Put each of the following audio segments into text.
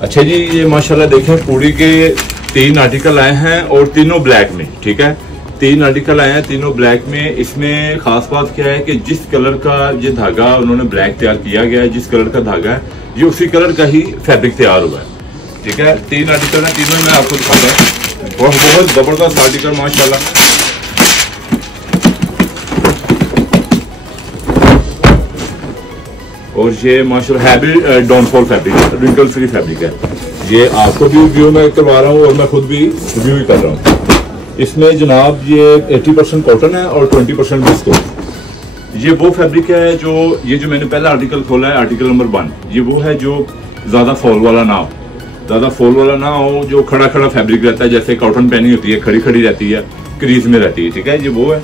अच्छा जी, ये माशाल्लाह देखें पूरी के 3 आर्टिकल आए हैं और तीनों ब्लैक में। ठीक है, 3 आर्टिकल आए हैं तीनों ब्लैक में। इसमें खास बात क्या है कि जिस कलर का ये धागा उन्होंने ब्लैक तैयार किया गया है, जिस कलर का धागा है ये उसी कलर का ही फैब्रिक तैयार हुआ है। ठीक है, 3 आर्टिकल है, तीनों में आपको दिखाता हूँ। बहुत जबरदस्त आर्टिकल माशाल्लाह। और ये माशाल्लाह है भी downfall fabric, wrinkle free fabric है। ये आपको भी रिव्यू में करवा रहा हूँ और मैं खुद भी रिव्यू ही कर रहा हूँ। इसमें जनाब ये 80% कॉटन है और 20% विस्कोस। ये वो फैब्रिक है जो मैंने पहला आर्टिकल खोला है, आर्टिकल नंबर 1, ये वो है जो ज़्यादा फॉल वाला ना हो, जो खड़ा खड़ा फैब्रिक रहता है, जैसे कॉटन पहनी होती है, खड़ी खड़ी रहती है, क्रीज में रहती है। ठीक है, ये वो है।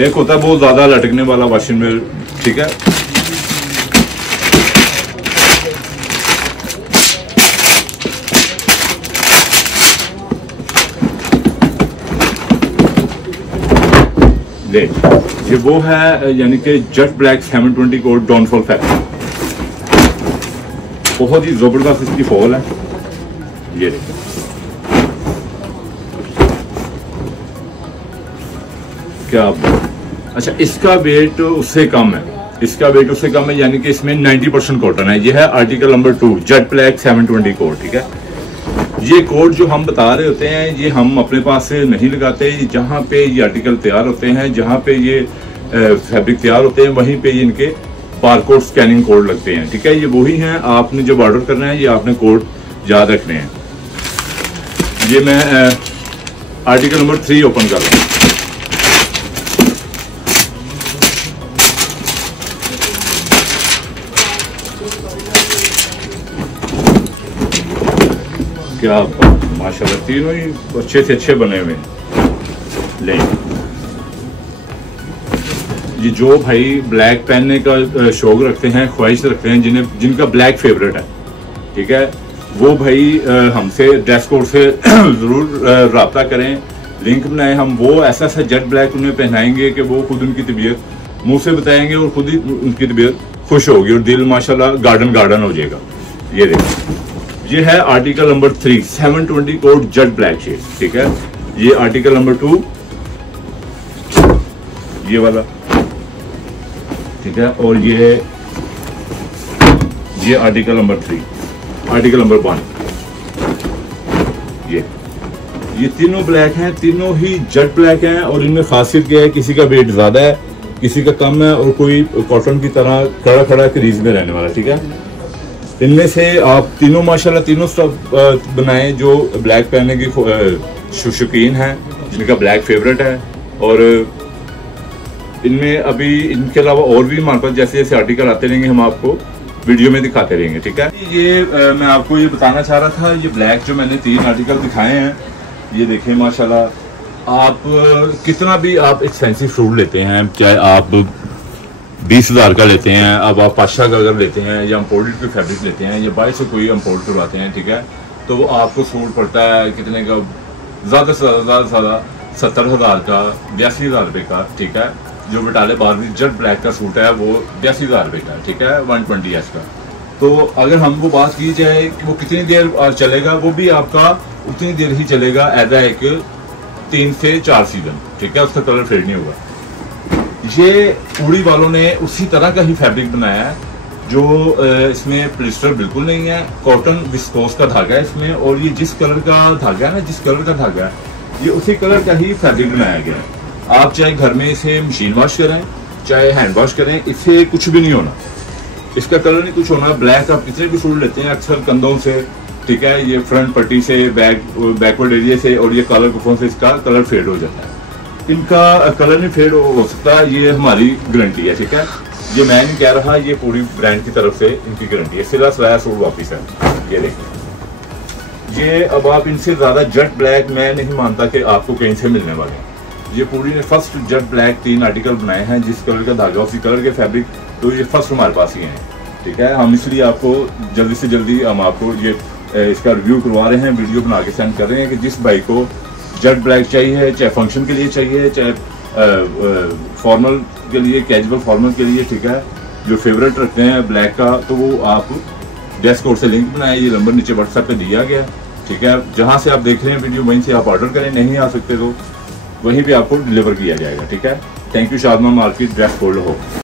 एक होता है बहुत ज़्यादा लटकने वाला वाशिंग में। ठीक है, ये वो है, यानी कि jet black 720 code downfall fabric. बहुत ही जबरदस्त इसकी फॉल है। ये देखिए, क्या अच्छा, इसका वेट उससे कम है, यानी कि इसमें 90% कॉटन है। ये है article number 2 jet black 720 code. ठीक है, ये कोड जो हम बता रहे होते हैं ये हम अपने पास से नहीं लगाते। जहाँ पे ये आर्टिकल तैयार होते हैं, जहाँ पे ये फैब्रिक तैयार होते हैं, वहीं पे ये इनके बारकोड स्कैनिंग कोड लगते हैं। ठीक है, ये वही हैं। आपने जब ऑर्डर करना है ये आपने कोड याद रखने हैं। ये मैं आर्टिकल नंबर 3 ओपन कर रहा हूँ। क्या माशाल्लाह, तीनों ही अच्छे से अच्छे बने हुए हैं। ले ये जो भाई ब्लैक पहनने का शौक रखते हैं, ख्वाहिश रखते हैं, जिनका ब्लैक फेवरेट है, ठीक है, वो भाई हमसे ड्रेस कोड से ज़रूर रब्ता करें, लिंक बनाएं। हम वो ऐसा जेट ब्लैक उन्हें पहनाएंगे कि वो खुद उनकी तबीयत मुंह से बताएंगे और खुद ही उनकी तबीयत खुश होगी और दिल माशाल्लाह गार्डन हो जाएगा। ये देखिए, ये है article number 3 720 code jet black shade. ठीक है, ये आर्टिकल नंबर 2 ये वाला। ठीक है, और ये आर्टिकल नंबर 3, आर्टिकल नंबर 1। ये तीनों ब्लैक हैं, तीनों ही जेट ब्लैक हैं। और इनमें खासियत क्या है, किसी का वेट ज्यादा है, किसी का कम है, और कोई कॉटन की तरह खड़ा खड़ा क्रीज में रहने वाला। ठीक है, इनमें से आप तीनों माशाल्लाह तीनों सब बनाएं जो ब्लैक पहनने की शौकीन हैं, जिनका ब्लैक फेवरेट है। और इनमें अभी इनके अलावा और भी हमारे पास जैसे जैसे आर्टिकल आते रहेंगे हम आपको वीडियो में दिखाते रहेंगे। ठीक है, ये मैं आपको ये बताना चाह रहा था, ये ब्लैक जो मैंने 3 आर्टिकल दिखाए हैं, ये देखें माशाल्लाह। आप कितना भी आप एक्सपेंसिव फ्रूट लेते हैं, चाहे आप 20,000 का लेते हैं, अब आप 500 का अगर लेते हैं, या इम्पोर्टेड कोई फैब्रिक लेते हैं, या बाहर से कोई इम्पोर्ट करवाते हैं, ठीक है, तो वो आपको सूट पड़ता है कितने का, ज़्यादा से ज़्यादा 70,000 का, 82,000 रुपये का। ठीक है, जो बटाले बारहवीं जेट ब्लैक का सूट है वो 82,000 रुपये का। ठीक है, 120S का। तो अगर हमको बात की जाए कि वो कितनी देर चलेगा, वो भी आपका उतनी देर ही चलेगा एज एक 3 से 4 सीजन। ठीक है, उसका कलर फेड नहीं होगा। ये उड़ी वालों ने उसी तरह का ही फैब्रिक बनाया है, जो इसमें प्लिस्टर बिल्कुल नहीं है, कॉटन विस्कोस का धागा है इसमें। और ये जिस कलर का धागा है ना, जिस कलर का धागा है, ये उसी कलर का ही फैब्रिक बनाया गया है। आप चाहे घर में इसे मशीन वॉश करें, चाहे हैंड वॉश करें, इससे कुछ भी नहीं होना, इसका कलर नहीं कुछ होना। ब्लैक आप कितने भी सूट लेते हैं अक्सर कंधों से, ठीक है, ये फ्रंट पट्टी से, बैकवर्ड एरिया से, और ये कॉलर कुफों से इसका कलर फेड हो जाता है। इनका कलर नहीं फेड हो सकता, ये हमारी गारंटी है। ठीक है, ये मैं नहीं कह रहा, ये पूरी ब्रांड की तरफ से इनकी गारंटी है। सिला सिलाया सूट वापिस है। ये देखिए, ये अब आप इनसे ज्यादा जेट ब्लैक मैं नहीं मानता कि आपको कहीं से मिलने वाले हैं। ये पूरी ने फर्स्ट जेट ब्लैक 3 आर्टिकल बनाए हैं, जिस कलर का धागा उसी कलर के फैब्रिक, तो ये फर्स्ट हमारे पास ही हैं। ठीक है, हम इसलिए आपको जल्दी से जल्दी हम आपको ये इसका रिव्यू करवा रहे हैं, वीडियो बना के सेंड कर रहे हैं कि जिस भाई को जेट ब्लैक चाहिए, चाहे फंक्शन के लिए चाहिए, चाहे फॉर्मल के लिए, कैजुअल फॉर्मल के लिए, ठीक है, जो फेवरेट रखते हैं ब्लैक का, तो वो आप ड्रेस कोड से लिंक बनाया, ये नंबर नीचे व्हाट्सएप पे दिया गया, ठीक है। जहां से आप देख रहे हैं वीडियो वहीं से आप ऑर्डर करें, नहीं आ सकते तो वहीं पे आपको डिलीवर किया जाएगा, ठीक है। Thank you. शादमा मार्केट, ड्रेस कोड हो।